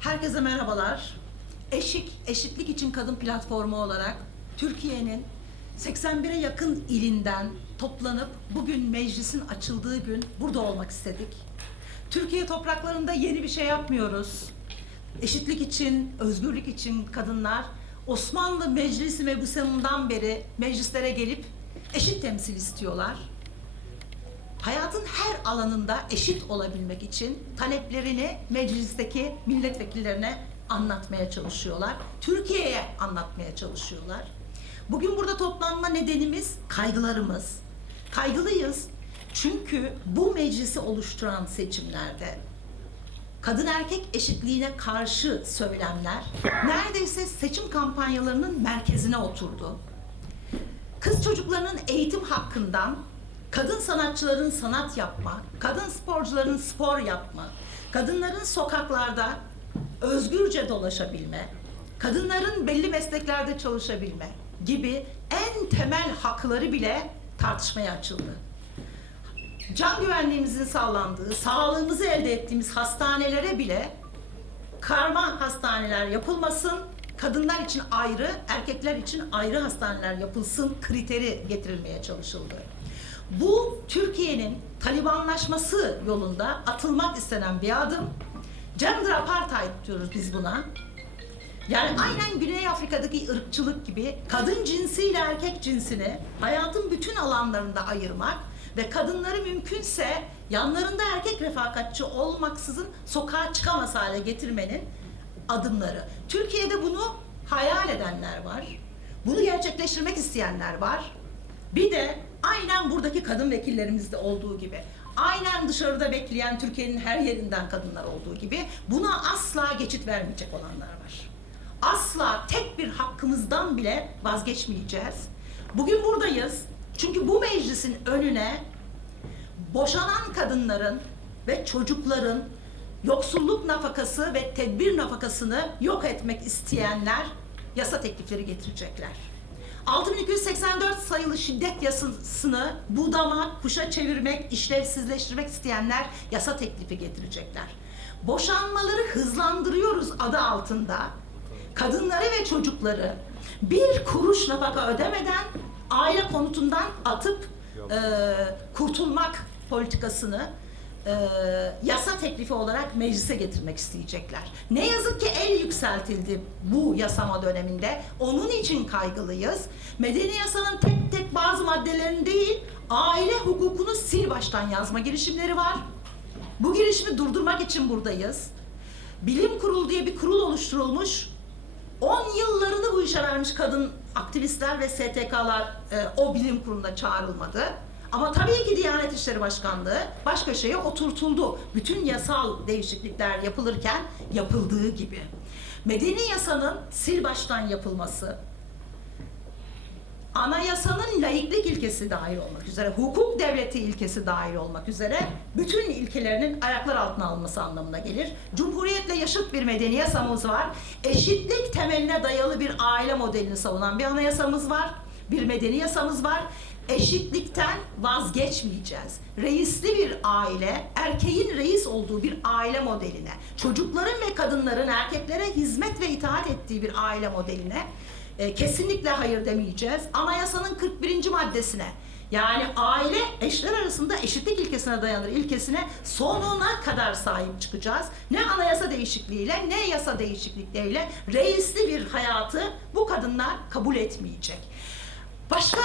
Herkese merhabalar. Eşik, Eşitlik için Kadın Platformu olarak Türkiye'nin 81'e yakın ilinden toplanıp bugün meclisin açıldığı gün burada olmak istedik. Türkiye topraklarında yeni bir şey yapmıyoruz. Eşitlik için, özgürlük için kadınlar Osmanlı Meclisi mebusanından beri meclislere gelip eşit temsil istiyorlar hayatın her alanında eşit olabilmek için taleplerini meclisteki milletvekillerine anlatmaya çalışıyorlar. Türkiye'ye anlatmaya çalışıyorlar. Bugün burada toplanma nedenimiz kaygılarımız. Kaygılıyız çünkü bu meclisi oluşturan seçimlerde kadın erkek eşitliğine karşı söylemler neredeyse seçim kampanyalarının merkezine oturdu kız çocuklarının eğitim hakkından, kadın sanatçıların sanat yapma, kadın sporcuların spor yapma, kadınların sokaklarda özgürce dolaşabilme, kadınların belli mesleklerde çalışabilme gibi en temel hakları bile tartışmaya açıldı. Can güvenliğimizin sağlandığı, sağlığımızı elde ettiğimiz hastanelere bile karma hastaneler yapılmasın, kadınlar için ayrı, erkekler için ayrı hastaneler yapılsın kriteri getirilmeye çalışıldı. Bu Türkiye'nin Talibanlaşması yolunda atılmak istenen bir adım. Gender apartheid diyoruz biz buna. Yani aynen Güney Afrika'daki ırkçılık gibi kadın cinsiyle erkek cinsini hayatın bütün alanlarında ayırmak ve kadınları mümkünse yanlarında erkek refakatçi olmaksızın sokağa çıkamaz hale getirmenin adımları. Türkiye'de bunu hayal edenler var. Bunu gerçekleştirmek isteyenler var. Bir de aynen buradaki kadın vekillerimizde olduğu gibi, aynen dışarıda bekleyen Türkiye'nin her yerinden kadınlar olduğu gibi buna asla geçit vermeyecek olanlar var. Asla tek bir hakkımızdan bile vazgeçmeyeceğiz. Bugün buradayız. Çünkü bu meclisin önüne boşanan kadınların ve çocukların yoksulluk nafakası ve tedbir nafakasını yok etmek isteyenler yasa teklifleri getirecekler. 6284 sayılı şiddet yasasını budamak, kuşa çevirmek, işlevsizleştirmek isteyenler yasa teklifi getirecekler. Boşanmaları hızlandırıyoruz adı altında kadınları ve çocukları bir kuruş nafaka ödemeden aile konutundan atıp e, kurtulmak politikasını e, yasa teklifi olarak meclise getirmek isteyecekler. Ne yazık ki el yükseltildi bu yasama döneminde. Onun için kaygılıyız. Medeni yasanın tek tek bazı maddelerini değil, aile hukukunu sil baştan yazma girişimleri var. Bu girişimi durdurmak için buradayız. Bilim Kurulu diye bir kurul oluşturulmuş. 10 yıllarını bu işe vermiş kadın aktivistler ve STK'lar e, o bilim kuruluna çağrılmadı. Ama tabii ki Diyanet İşleri Başkanlığı baş köşeye oturtuldu. Bütün yasal değişiklikler yapılırken yapıldığı gibi. Medeni yasanın sil baştan yapılması, anayasanın laiklik ilkesi dahil olmak üzere, hukuk devleti ilkesi dahil olmak üzere bütün ilkelerinin ayaklar altına alınması anlamına gelir. Cumhuriyetle yaşıt bir medeni yasamız var. Eşitlik temeline dayalı bir aile modelini savunan bir anayasamız var. Bir medeni yasamız var. Eşitlikten vazgeçmeyeceğiz. Reisli bir aile, erkeğin reis olduğu bir aile modeline, çocukların ve kadınların erkeklere hizmet ve itaat ettiği bir aile modeline e, kesinlikle hayır demeyeceğiz. Anayasanın 41. maddesine yani aile eşler arasında eşitlik ilkesine dayanır ilkesine sonuna kadar sahip çıkacağız. Ne anayasa değişikliğiyle ne yasa değişiklikleriyle reisli bir hayatı bu kadınlar kabul etmeyecek. Başka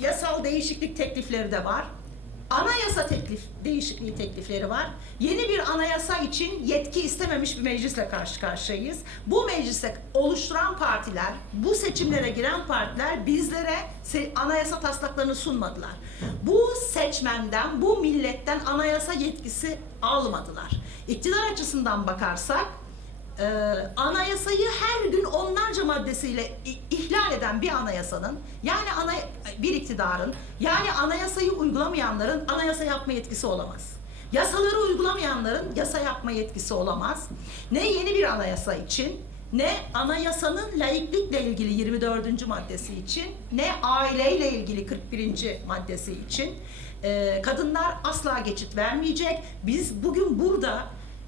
yasal değişiklik teklifleri de var. Anayasa teklif değişikliği teklifleri var. Yeni bir anayasa için yetki istememiş bir meclisle karşı karşıyayız. Bu meclise oluşturan partiler, bu seçimlere giren partiler bizlere anayasa taslaklarını sunmadılar. Bu seçmenden, bu milletten anayasa yetkisi almadılar. İktidar açısından bakarsak e, anayasayı her gün onlarca maddesiyle ihlal eden bir anayasanın yani ana, bir iktidarın yani anayasayı uygulamayanların anayasa yapma yetkisi olamaz. Yasaları uygulamayanların yasa yapma yetkisi olamaz. Ne yeni bir anayasa için ne anayasanın laiklikle ilgili 24. maddesi için ne aileyle ilgili 41. maddesi için e, kadınlar asla geçit vermeyecek. Biz bugün burada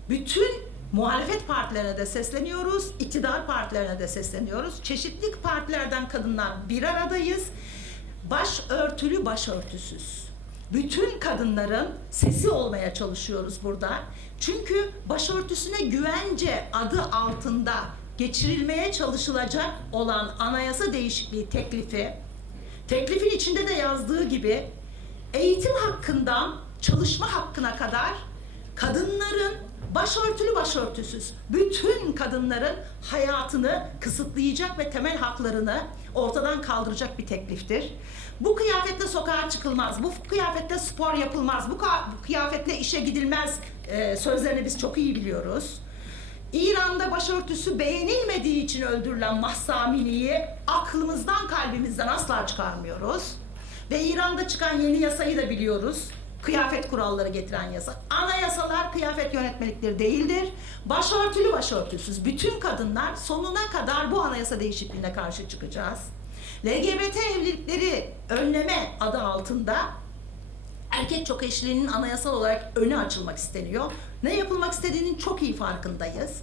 bütün Muhalefet partilerine de sesleniyoruz, iktidar partilerine de sesleniyoruz. Çeşitli partilerden kadınlar bir aradayız. Başörtülü, başörtüsüz. Bütün kadınların sesi olmaya çalışıyoruz burada. Çünkü başörtüsüne güvence adı altında geçirilmeye çalışılacak olan anayasa değişikliği teklifi, teklifin içinde de yazdığı gibi eğitim hakkından çalışma hakkına kadar kadınların başörtülü başörtüsüz bütün kadınların hayatını kısıtlayacak ve temel haklarını ortadan kaldıracak bir tekliftir. Bu kıyafetle sokağa çıkılmaz, bu kıyafetle spor yapılmaz, bu kıyafetle işe gidilmez e, sözlerini biz çok iyi biliyoruz. İran'da başörtüsü beğenilmediği için öldürülen Mahsa Amini'yi aklımızdan kalbimizden asla çıkarmıyoruz. Ve İran'da çıkan yeni yasayı da biliyoruz. Kıyafet kuralları getiren yasa. Anayasalar kıyafet yönetmelikleri değildir. Başörtülü başörtüsüz bütün kadınlar sonuna kadar bu anayasa değişikliğine karşı çıkacağız. LGBT evlilikleri önleme adı altında erkek çok eşliliğinin anayasal olarak önü açılmak isteniyor. Ne yapılmak istediğinin çok iyi farkındayız.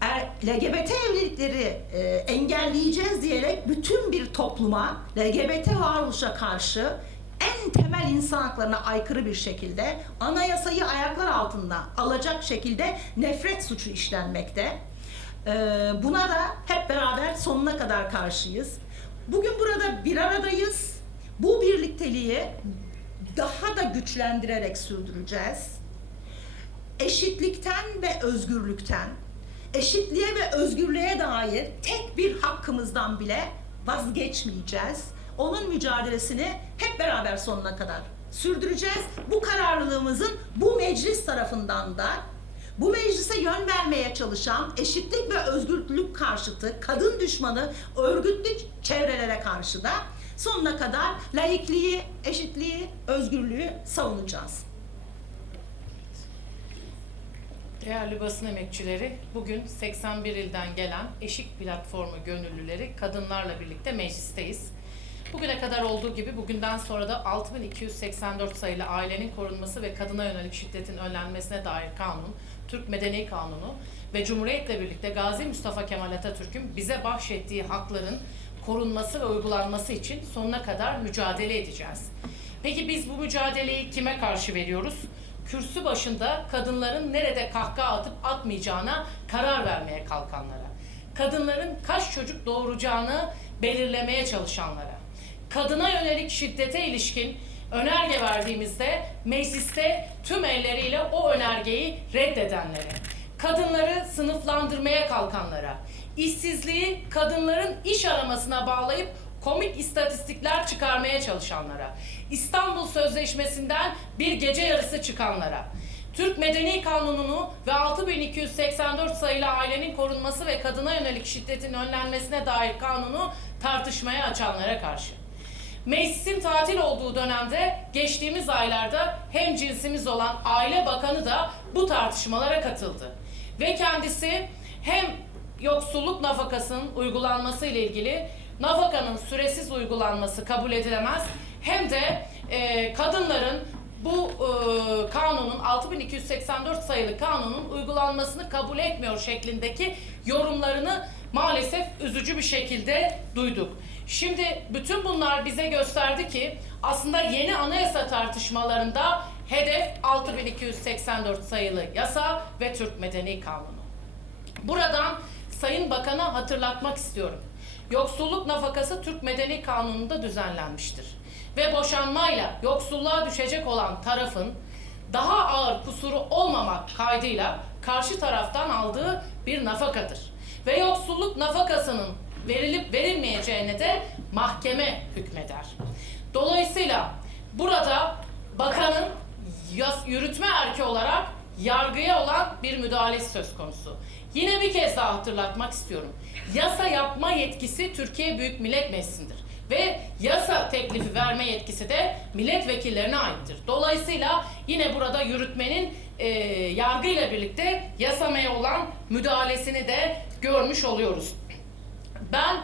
Er, LGBT evlilikleri e, engelleyeceğiz diyerek bütün bir topluma LGBT varoluşa karşı en temel insan haklarına aykırı bir şekilde anayasayı ayaklar altında alacak şekilde nefret suçu işlenmekte. E, buna da hep beraber sonuna kadar karşıyız. Bugün burada bir aradayız. Bu birlikteliği daha da güçlendirerek sürdüreceğiz. Eşitlikten ve özgürlükten, eşitliğe ve özgürlüğe dair tek bir hakkımızdan bile vazgeçmeyeceğiz. Onun mücadelesini hep beraber sonuna kadar sürdüreceğiz. Bu kararlılığımızın bu meclis tarafından da bu meclise yön vermeye çalışan eşitlik ve özgürlük karşıtı, kadın düşmanı, örgütlü çevrelere karşı da sonuna kadar laikliği, eşitliği, özgürlüğü savunacağız. Değerli basın emekçileri, bugün 81 ilden gelen Eşik Platformu gönüllüleri kadınlarla birlikte meclisteyiz. Bugüne kadar olduğu gibi bugünden sonra da 6284 sayılı ailenin korunması ve kadına yönelik şiddetin önlenmesine dair kanun, Türk Medeni Kanunu ve Cumhuriyet'le birlikte Gazi Mustafa Kemal Atatürk'ün bize bahşettiği hakların korunması ve uygulanması için sonuna kadar mücadele edeceğiz. Peki biz bu mücadeleyi kime karşı veriyoruz? Kürsü başında kadınların nerede kahkaha atıp atmayacağına karar vermeye kalkanlara. Kadınların kaç çocuk doğuracağını belirlemeye çalışanlara. Kadına yönelik şiddete ilişkin önerge verdiğimizde mecliste tüm elleriyle o önergeyi reddedenlere, kadınları sınıflandırmaya kalkanlara, işsizliği kadınların iş aramasına bağlayıp komik istatistikler çıkarmaya çalışanlara, İstanbul Sözleşmesi'nden bir gece yarısı çıkanlara, Türk Medeni Kanunu'nu ve 6284 sayılı ailenin korunması ve kadına yönelik şiddetin önlenmesine dair kanunu tartışmaya açanlara karşı. Meclisin tatil olduğu dönemde geçtiğimiz aylarda hem cinsimiz olan Aile Bakanı da bu tartışmalara katıldı. Ve kendisi hem yoksulluk nafakasının uygulanması ile ilgili nafakanın süresiz uygulanması kabul edilemez hem de e, kadınların bu e, kanunun 6284 sayılı kanunun uygulanmasını kabul etmiyor şeklindeki yorumlarını maalesef üzücü bir şekilde duyduk. Şimdi bütün bunlar bize gösterdi ki aslında yeni anayasa tartışmalarında hedef 6284 sayılı yasa ve Türk Medeni Kanunu. Buradan Sayın Bakan'a hatırlatmak istiyorum. Yoksulluk nafakası Türk Medeni Kanunu'nda düzenlenmiştir. Ve boşanmayla yoksulluğa düşecek olan tarafın daha ağır kusuru olmamak kaydıyla karşı taraftan aldığı bir nafakadır. Ve yoksulluk nafakasının verilip verilmeyeceğine de mahkeme hükmeder. Dolayısıyla burada bakanın yürütme erki olarak yargıya olan bir müdahalesi söz konusu. Yine bir kez daha hatırlatmak istiyorum. Yasa yapma yetkisi Türkiye Büyük Millet Meclisi'ndir. Ve yasa teklifi verme yetkisi de milletvekillerine aittir. Dolayısıyla yine burada yürütmenin e, yargıyla birlikte yasamaya olan müdahalesini de görmüş oluyoruz. Ben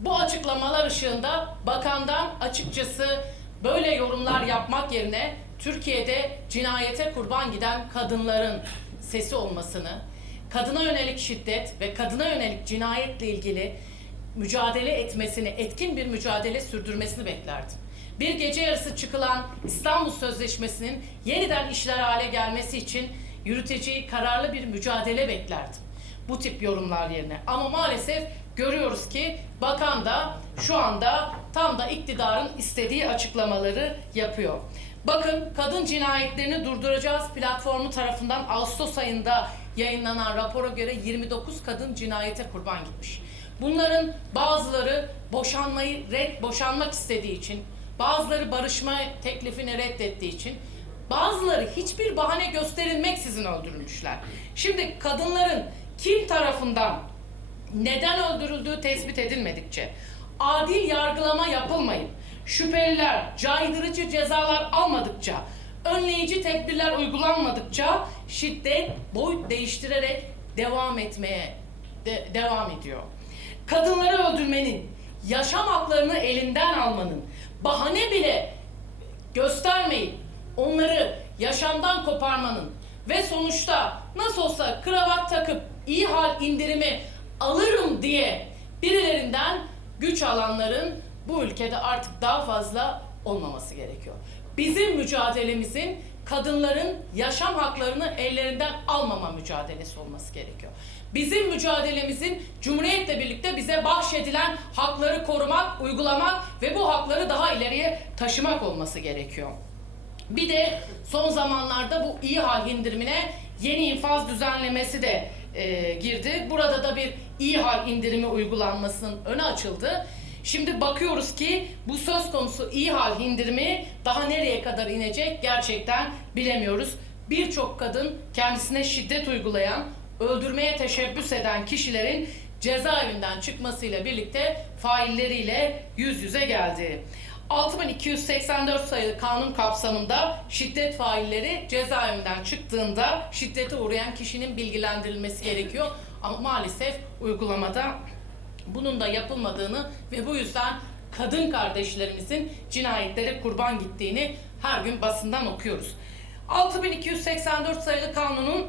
bu açıklamalar ışığında bakandan açıkçası böyle yorumlar yapmak yerine Türkiye'de cinayete kurban giden kadınların sesi olmasını, kadına yönelik şiddet ve kadına yönelik cinayetle ilgili mücadele etmesini, etkin bir mücadele sürdürmesini beklerdim. Bir gece yarısı çıkılan İstanbul Sözleşmesi'nin yeniden işler hale gelmesi için yürüteceği kararlı bir mücadele beklerdim. Bu tip yorumlar yerine. Ama maalesef görüyoruz ki bakan da şu anda tam da iktidarın istediği açıklamaları yapıyor. Bakın kadın cinayetlerini durduracağız platformu tarafından Ağustos ayında yayınlanan rapora göre 29 kadın cinayete kurban gitmiş. Bunların bazıları boşanmayı red boşanmak istediği için, bazıları barışma teklifini reddettiği için, bazıları hiçbir bahane gösterilmeksizin öldürülmüşler. Şimdi kadınların kim tarafından neden öldürüldüğü tespit edilmedikçe, adil yargılama yapılmayıp, şüpheliler caydırıcı cezalar almadıkça, önleyici tedbirler uygulanmadıkça şiddet boyut değiştirerek devam etmeye de- devam ediyor. Kadınları öldürmenin, yaşam haklarını elinden almanın, bahane bile göstermeyip onları yaşamdan koparmanın ve sonuçta nasıl olsa kravat takıp iyi hal indirimi alırım diye birilerinden güç alanların bu ülkede artık daha fazla olmaması gerekiyor. Bizim mücadelemizin kadınların yaşam haklarını ellerinden almama mücadelesi olması gerekiyor. Bizim mücadelemizin Cumhuriyet'le birlikte bize bahşedilen hakları korumak, uygulamak ve bu hakları daha ileriye taşımak olması gerekiyor. Bir de son zamanlarda bu iyi hal indirimine yeni infaz düzenlemesi de e, girdi. Burada da bir iyi hal indirimi uygulanmasının önü açıldı. Şimdi bakıyoruz ki bu söz konusu iyi hal indirimi daha nereye kadar inecek gerçekten bilemiyoruz. Birçok kadın kendisine şiddet uygulayan, öldürmeye teşebbüs eden kişilerin cezaevinden çıkmasıyla birlikte failleriyle yüz yüze geldi. 6284 sayılı kanun kapsamında şiddet failleri cezaevinden çıktığında şiddete uğrayan kişinin bilgilendirilmesi gerekiyor. Ama maalesef uygulamada bunun da yapılmadığını ve bu yüzden kadın kardeşlerimizin cinayetlere kurban gittiğini her gün basından okuyoruz. 6284 sayılı kanunun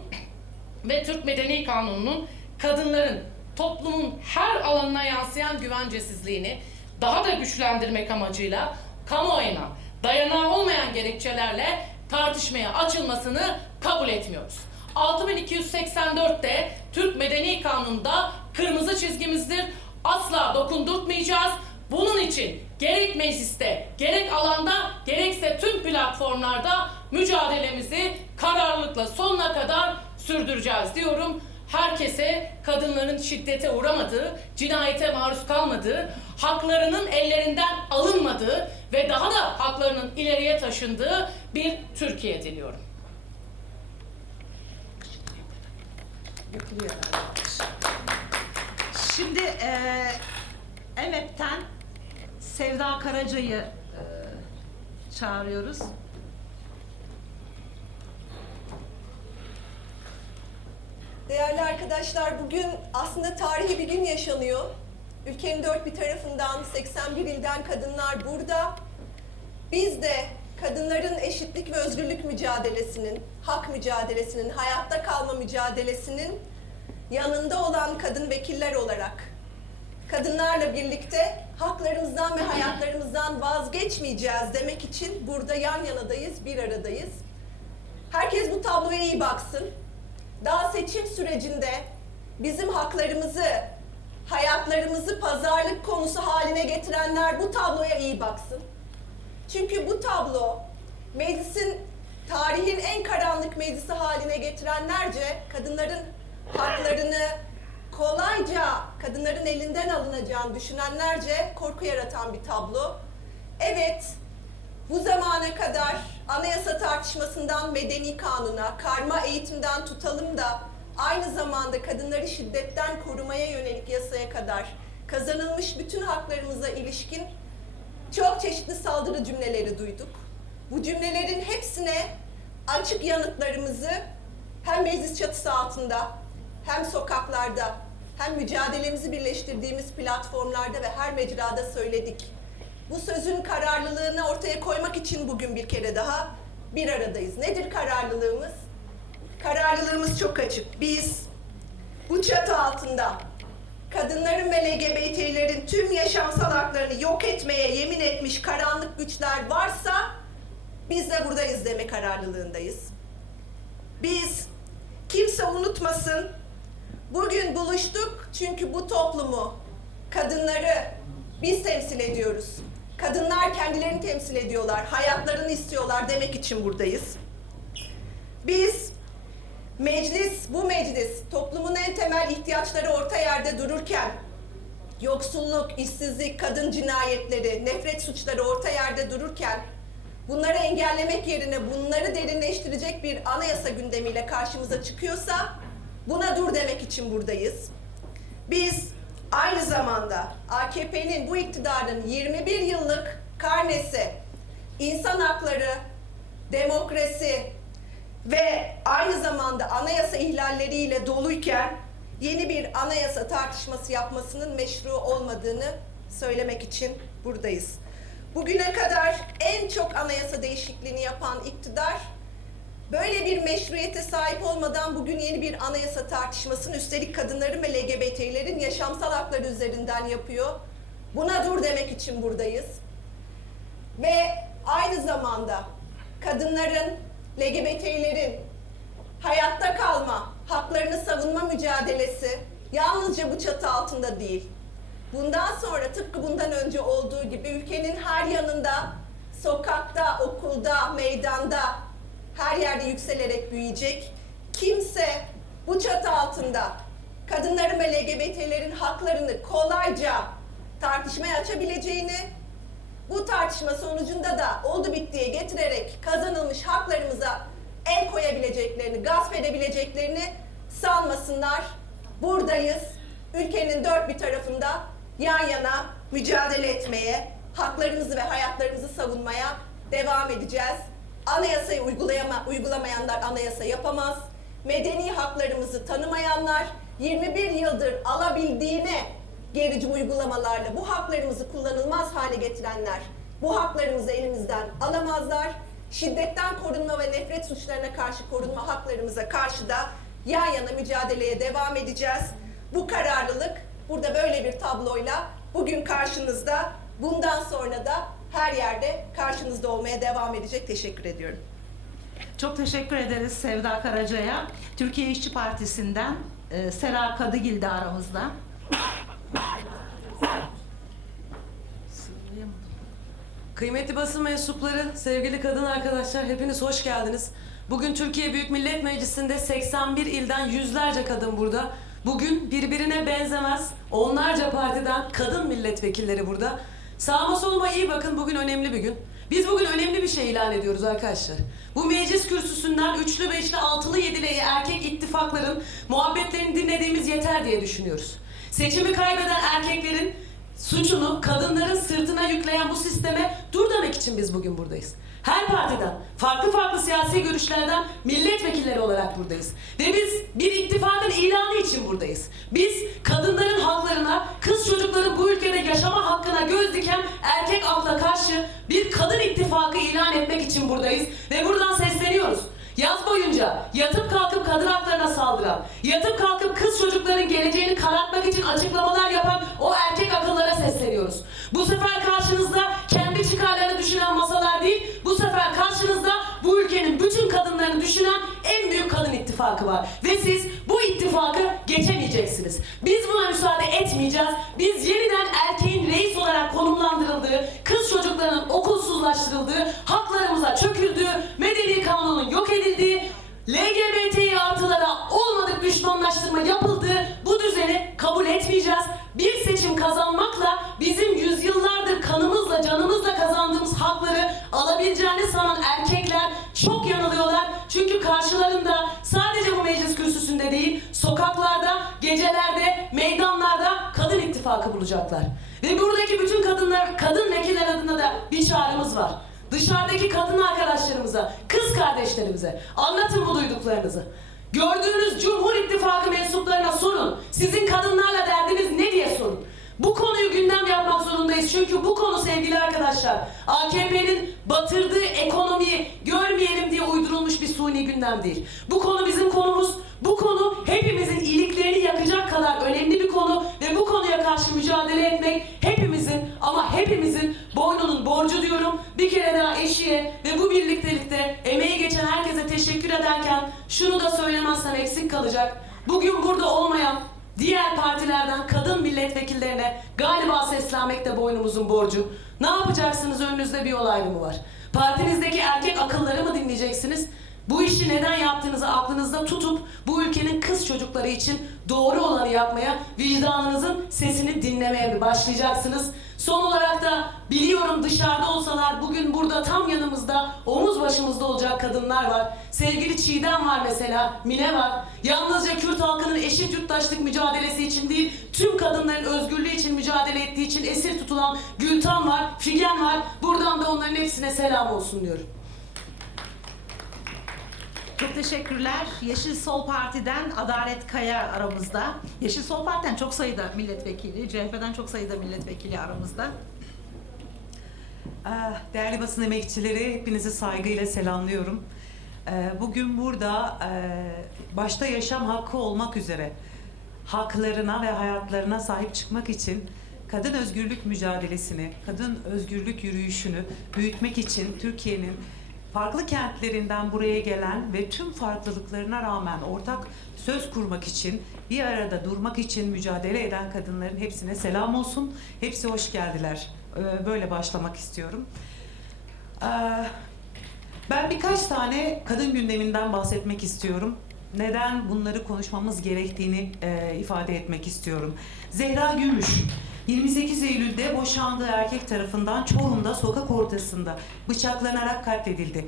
ve Türk Medeni Kanunu'nun kadınların toplumun her alanına yansıyan güvencesizliğini daha da güçlendirmek amacıyla kamuoyuna dayanağı olmayan gerekçelerle tartışmaya açılmasını kabul etmiyoruz. 6284'te Türk Medeni Kanunu'nda kırmızı çizgimizdir. Asla dokundurtmayacağız. Bunun için gerek mecliste, gerek alanda, gerekse tüm platformlarda mücadelemizi kararlılıkla sonuna kadar sürdüreceğiz diyorum. Herkese kadınların şiddete uğramadığı, cinayete maruz kalmadığı, haklarının ellerinden alınmadığı ve daha da haklarının ileriye taşındığı bir Türkiye diliyorum. Şimdi eee EMEP'ten Sevda Karaca'yı eee, çağırıyoruz. Değerli arkadaşlar bugün aslında tarihi bir gün yaşanıyor. Ülkenin dört bir tarafından 81 ilden kadınlar burada. Biz de kadınların eşitlik ve özgürlük mücadelesinin, hak mücadelesinin, hayatta kalma mücadelesinin yanında olan kadın vekiller olarak kadınlarla birlikte haklarımızdan ve hayatlarımızdan vazgeçmeyeceğiz demek için burada yan yanadayız, bir aradayız. Herkes bu tabloya iyi baksın. Daha seçim sürecinde bizim haklarımızı, hayatlarımızı pazarlık konusu haline getirenler bu tabloya iyi baksın. Çünkü bu tablo meclisin tarihin en karanlık meclisi haline getirenlerce kadınların haklarını kolayca kadınların elinden alınacağını düşünenlerce korku yaratan bir tablo. Evet, bu zamana kadar anayasa tartışmasından medeni kanuna, karma eğitimden tutalım da aynı zamanda kadınları şiddetten korumaya yönelik yasaya kadar kazanılmış bütün haklarımıza ilişkin çok çeşitli saldırı cümleleri duyduk. Bu cümlelerin hepsine açık yanıtlarımızı hem meclis çatısı altında hem sokaklarda hem mücadelemizi birleştirdiğimiz platformlarda ve her mecrada söyledik. Bu sözün kararlılığını ortaya koymak için bugün bir kere daha bir aradayız. Nedir kararlılığımız? Kararlılığımız çok açık. Biz bu çatı altında kadınların ve LGBT'lerin tüm yaşamsal haklarını yok etmeye yemin etmiş karanlık güçler varsa biz de burada izleme kararlılığındayız. Biz kimse unutmasın bugün buluştuk çünkü bu toplumu, kadınları biz temsil ediyoruz. Kadınlar kendilerini temsil ediyorlar, hayatlarını istiyorlar demek için buradayız. Biz meclis, bu meclis toplumun en temel ihtiyaçları orta yerde dururken yoksulluk, işsizlik, kadın cinayetleri, nefret suçları orta yerde dururken bunları engellemek yerine bunları derinleştirecek bir anayasa gündemiyle karşımıza çıkıyorsa buna dur demek için buradayız. Biz aynı zamanda AKP'nin bu iktidarın 21 yıllık karnesi, insan hakları, demokrasi ve aynı zamanda anayasa ihlalleriyle doluyken yeni bir anayasa tartışması yapmasının meşru olmadığını söylemek için buradayız. Bugüne kadar en çok anayasa değişikliğini yapan iktidar Böyle bir meşruiyete sahip olmadan bugün yeni bir anayasa tartışmasını üstelik kadınların ve LGBT'lerin yaşamsal hakları üzerinden yapıyor. Buna dur demek için buradayız. Ve aynı zamanda kadınların, LGBT'lerin hayatta kalma, haklarını savunma mücadelesi yalnızca bu çatı altında değil. Bundan sonra tıpkı bundan önce olduğu gibi ülkenin her yanında, sokakta, okulda, meydanda, her yerde yükselerek büyüyecek. Kimse bu çatı altında kadınların ve LGBT'lerin haklarını kolayca tartışmaya açabileceğini, bu tartışma sonucunda da oldu bittiye getirerek kazanılmış haklarımıza el koyabileceklerini, gasp edebileceklerini sanmasınlar. Buradayız. Ülkenin dört bir tarafında yan yana mücadele etmeye, haklarımızı ve hayatlarımızı savunmaya devam edeceğiz. Anayasayı uygulayama, uygulamayanlar anayasa yapamaz. Medeni haklarımızı tanımayanlar 21 yıldır alabildiğine gerici uygulamalarla bu haklarımızı kullanılmaz hale getirenler bu haklarımızı elimizden alamazlar. Şiddetten korunma ve nefret suçlarına karşı korunma haklarımıza karşı da yan yana mücadeleye devam edeceğiz. Bu kararlılık burada böyle bir tabloyla bugün karşınızda, bundan sonra da her yerde karşınızda olmaya devam edecek. Teşekkür ediyorum. Çok teşekkür ederiz Sevda Karaca'ya. Türkiye İşçi Partisi'nden e, Sera Kadıgil de aramızda. Kıymetli basın mensupları, sevgili kadın arkadaşlar hepiniz hoş geldiniz. Bugün Türkiye Büyük Millet Meclisi'nde 81 ilden yüzlerce kadın burada. Bugün birbirine benzemez onlarca partiden kadın milletvekilleri burada. Sağıma soluma iyi bakın bugün önemli bir gün. Biz bugün önemli bir şey ilan ediyoruz arkadaşlar. Bu meclis kürsüsünden üçlü, beşli, altılı, yedili erkek ittifakların muhabbetlerini dinlediğimiz yeter diye düşünüyoruz. Seçimi kaybeden erkeklerin suçunu kadınların sırtına yükleyen bu sisteme dur demek için biz bugün buradayız. Her partiden, farklı farklı siyasi görüşlerden milletvekilleri olarak buradayız. Ve biz bir ittifakın ilanı için buradayız. Biz kadınların haklarına, kız çocukların bu ülkede yaşama hakkına göz diken erkek akla karşı bir kadın ittifakı ilan etmek için buradayız. Ve buradan sesleniyoruz. Yaz boyunca yatıp kalkıp kadın haklarına saldıran, yatıp kalkıp kız çocukların geleceğini karartmak için açıklamalar yapan o erkek akıllara sesleniyoruz. Bu sefer karşınızda kendi çıkarlarını düşünen masalar değil, sefer karşınızda bu ülkenin bütün kadınlarını düşünen en büyük kadın ittifakı var. Ve siz bu ittifakı geçemeyeceksiniz. Biz buna müsaade etmeyeceğiz. Biz yeniden erkeğin reis olarak konumlandırıldığı, kız çocuklarının okulsuzlaştırıldığı, haklarımıza çöküldüğü, medeni kanunun yok edildiği, LGBTİ artılara olmadık düşmanlaştırma yapıldığı kabul etmeyeceğiz. Bir seçim kazanmakla bizim yüzyıllardır kanımızla canımızla kazandığımız hakları alabileceğini sanan erkekler çok yanılıyorlar. Çünkü karşılarında sadece bu meclis kürsüsünde değil, sokaklarda, gecelerde, meydanlarda kadın ittifakı bulacaklar. Ve buradaki bütün kadınlar, kadın vekiller adına da bir çağrımız var. Dışarıdaki kadın arkadaşlarımıza, kız kardeşlerimize anlatın bu duyduklarınızı. Gördüğünüz Cumhur İttifakı mensuplarına sorun. Sizin kadınlarla derdiniz ne diye sorun. Bu konuyu gündem yap yapmak zorundayız. Çünkü bu konu sevgili arkadaşlar AKP'nin batırdığı ekonomiyi görmeyelim diye uydurulmuş bir suni gündem değil. Bu konu bizim konumuz. Bu konu hepimizin iyiliklerini yakacak kadar önemli bir konu ve bu konuya karşı mücadele etmek hepimizin ama hepimizin boynunun borcu diyorum. Bir kere daha eşiye ve bu birliktelikte emeği geçen herkese teşekkür ederken şunu da söylemezsem eksik kalacak. Bugün burada olmayan diğer partilerden kadın milletvekillerine galiba seslenmek de boynumuzun borcu. Ne yapacaksınız önünüzde bir yol ayrımı var. Partinizdeki erkek akılları mı dinleyeceksiniz? Bu işi neden yaptığınızı aklınızda tutup bu ülkenin kız çocukları için doğru olanı yapmaya, vicdanınızın sesini dinlemeye başlayacaksınız? Son olarak da biliyorum dışarıda olsalar bugün burada tam yanımızda omuz başımızda olacak kadınlar var. Sevgili Çiğdem var mesela, Mine var. Yalnızca Kürt halkının eşit yurttaşlık mücadelesi için değil, tüm kadınların özgürlüğü için mücadele ettiği için esir tutulan Gültan var, Figen var. Buradan da onların hepsine selam olsun diyorum. Çok teşekkürler. Yeşil Sol Parti'den Adalet Kaya aramızda. Yeşil Sol Parti'den çok sayıda milletvekili, CHP'den çok sayıda milletvekili aramızda. Ah, Değerli basın emekçileri, hepinizi saygıyla selamlıyorum. Ee, Bugün burada e, başta yaşam hakkı olmak üzere haklarına ve hayatlarına sahip çıkmak için kadın özgürlük mücadelesini, kadın özgürlük yürüyüşünü büyütmek için Türkiye'nin farklı kentlerinden buraya gelen ve tüm farklılıklarına rağmen ortak söz kurmak için, bir arada durmak için mücadele eden kadınların hepsine selam olsun. Hepsi hoş geldiler. Ee, Böyle başlamak istiyorum. Ee, Ben birkaç tane kadın gündeminden bahsetmek istiyorum. Neden bunları konuşmamız gerektiğini e, ifade etmek istiyorum. Zehra Gümüş, 28 Eylül'de boşandığı erkek tarafından Çorum'da sokak ortasında bıçaklanarak katledildi.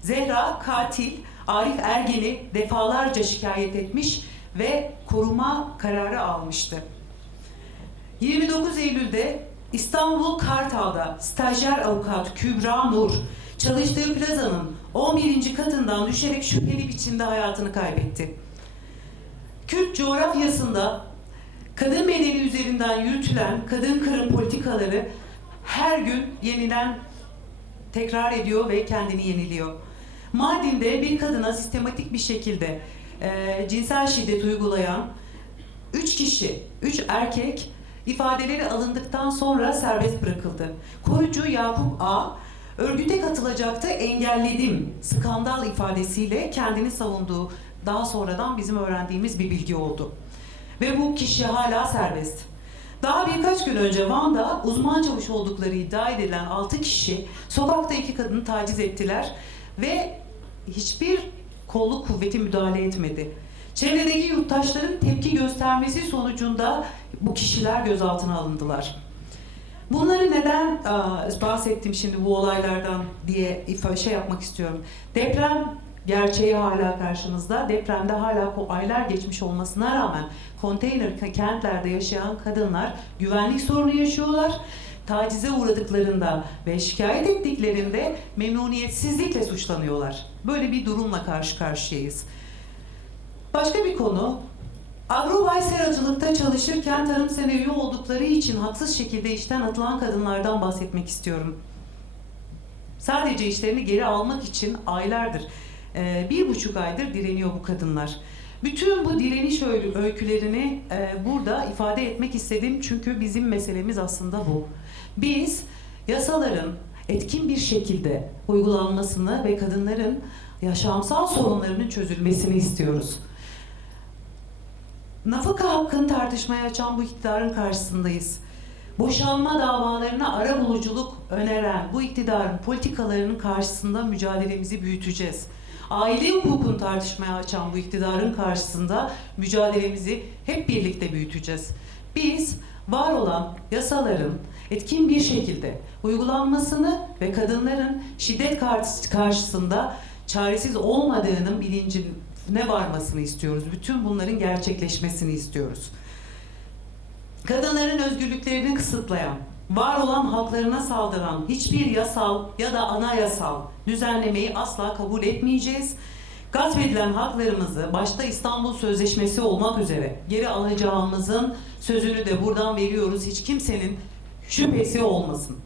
Zehra katil Arif Ergen'i defalarca şikayet etmiş ve koruma kararı almıştı. 29 Eylül'de İstanbul Kartal'da stajyer avukat Kübra Nur çalıştığı plazanın 11. katından düşerek şüpheli biçimde hayatını kaybetti. Kürt coğrafyasında kadın bedeni üzerinden yürütülen kadın kırım politikaları her gün yeniden tekrar ediyor ve kendini yeniliyor. Mardin'de bir kadına sistematik bir şekilde e, cinsel şiddet uygulayan üç kişi, üç erkek ifadeleri alındıktan sonra serbest bırakıldı. Korucu Yakup A. örgüte katılacaktı engelledim skandal ifadesiyle kendini savunduğu daha sonradan bizim öğrendiğimiz bir bilgi oldu. Ve bu kişi hala serbest. Daha birkaç gün önce Van'da uzman çavuş oldukları iddia edilen 6 kişi sokakta iki kadını taciz ettiler ve hiçbir kolluk kuvveti müdahale etmedi. Çevredeki yurttaşların tepki göstermesi sonucunda bu kişiler gözaltına alındılar. Bunları neden bahsettim şimdi bu olaylardan diye şey yapmak istiyorum. Deprem gerçeği hala karşımızda. Depremde hala aylar geçmiş olmasına rağmen konteyner ke- kentlerde yaşayan kadınlar güvenlik sorunu yaşıyorlar. Tacize uğradıklarında ve şikayet ettiklerinde memnuniyetsizlikle suçlanıyorlar. Böyle bir durumla karşı karşıyayız. Başka bir konu, Agrovay seracılıkta çalışırken tarım sene üye oldukları için haksız şekilde işten atılan kadınlardan bahsetmek istiyorum. Sadece işlerini geri almak için aylardır, e, bir buçuk aydır direniyor bu kadınlar. Bütün bu direniş öykü- öykülerini e, burada ifade etmek istedim çünkü bizim meselemiz aslında bu. Biz yasaların etkin bir şekilde uygulanmasını ve kadınların yaşamsal sorunlarının çözülmesini istiyoruz. Nafaka hakkını tartışmaya açan bu iktidarın karşısındayız. Boşanma davalarına ara buluculuk öneren bu iktidarın politikalarının karşısında mücadelemizi büyüteceğiz. Aile hukukunu tartışmaya açan bu iktidarın karşısında mücadelemizi hep birlikte büyüteceğiz. Biz var olan yasaların etkin bir şekilde uygulanmasını ve kadınların şiddet karşı- karşısında çaresiz olmadığının bilincine varmasını istiyoruz. Bütün bunların gerçekleşmesini istiyoruz. Kadınların özgürlüklerini kısıtlayan, var olan haklarına saldıran hiçbir yasal ya da anayasal düzenlemeyi asla kabul etmeyeceğiz. Gasp edilen haklarımızı başta İstanbul Sözleşmesi olmak üzere geri alacağımızın sözünü de buradan veriyoruz. Hiç kimsenin şüphesi olmasın.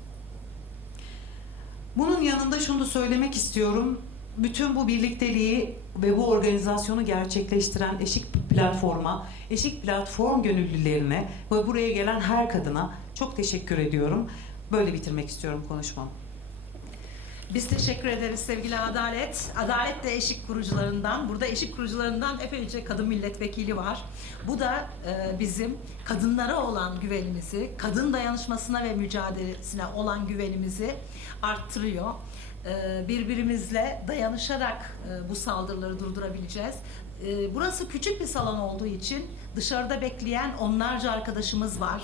Bunun yanında şunu söylemek istiyorum. Bütün bu birlikteliği ve bu organizasyonu gerçekleştiren Eşik Platform'a, Eşik Platform gönüllülerine ve buraya gelen her kadına çok teşekkür ediyorum. Böyle bitirmek istiyorum konuşmamı. Biz teşekkür ederiz sevgili Adalet. Adalet de eşik kurucularından. Burada eşik kurucularından epeyce kadın milletvekili var. Bu da e, bizim kadınlara olan güvenimizi, kadın dayanışmasına ve mücadelesine olan güvenimizi arttırıyor. E, birbirimizle dayanışarak e, bu saldırıları durdurabileceğiz. E, burası küçük bir salon olduğu için dışarıda bekleyen onlarca arkadaşımız var.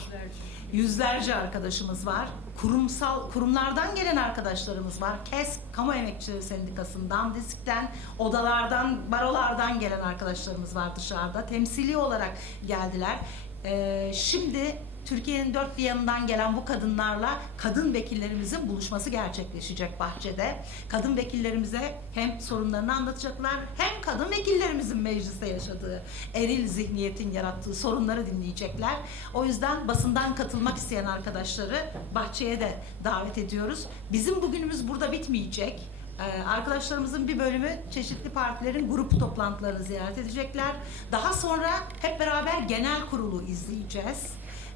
Yüzlerce arkadaşımız var. Kurumsal kurumlardan gelen arkadaşlarımız var. KES Kamu Emekçileri Sendikası'ndan, DİSK'ten, odalardan, barolardan gelen arkadaşlarımız var dışarıda. Temsili olarak geldiler. Şimdi Türkiye'nin dört bir yanından gelen bu kadınlarla kadın vekillerimizin buluşması gerçekleşecek bahçede. Kadın vekillerimize hem sorunlarını anlatacaklar hem kadın vekillerimizin mecliste yaşadığı eril zihniyetin yarattığı sorunları dinleyecekler. O yüzden basından katılmak isteyen arkadaşları bahçeye de davet ediyoruz. Bizim bugünümüz burada bitmeyecek. Ee, Arkadaşlarımızın bir bölümü çeşitli partilerin grup toplantılarını ziyaret edecekler. Daha sonra hep beraber genel kurulu izleyeceğiz.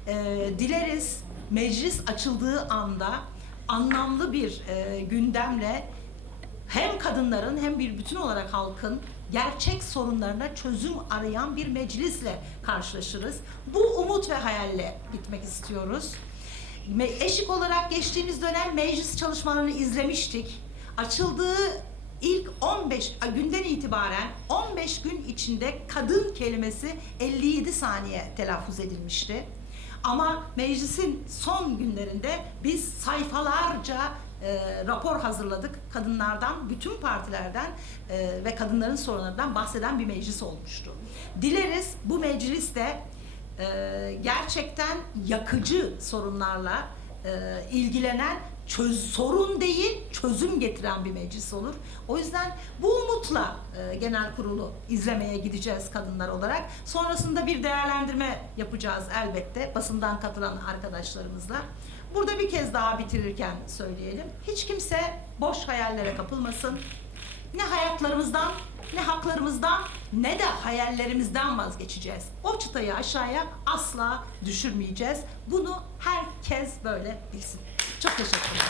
Ee, dileriz meclis açıldığı anda anlamlı bir e, gündemle hem kadınların hem bir bütün olarak halkın gerçek sorunlarına çözüm arayan bir meclisle karşılaşırız. Bu umut ve hayalle gitmek istiyoruz. Eşik olarak geçtiğimiz dönem meclis çalışmalarını izlemiştik. Açıldığı ilk 15 a, günden itibaren 15 gün içinde kadın kelimesi 57 saniye telaffuz edilmişti. Ama meclisin son günlerinde biz sayfalarca e, rapor hazırladık kadınlardan, bütün partilerden e, ve kadınların sorunlarından bahseden bir meclis olmuştu. Dileriz bu meclis de e, gerçekten yakıcı sorunlarla e, ilgilenen çöz, sorun değil çözüm getiren bir meclis olur. O yüzden bu umutla e, genel kurulu izlemeye gideceğiz kadınlar olarak. Sonrasında bir değerlendirme yapacağız elbette basından katılan arkadaşlarımızla. Burada bir kez daha bitirirken söyleyelim. Hiç kimse boş hayallere kapılmasın. Ne hayatlarımızdan, ne haklarımızdan, ne de hayallerimizden vazgeçeceğiz. O çıtayı aşağıya asla düşürmeyeceğiz. Bunu herkes böyle bilsin. Çok teşekkürler.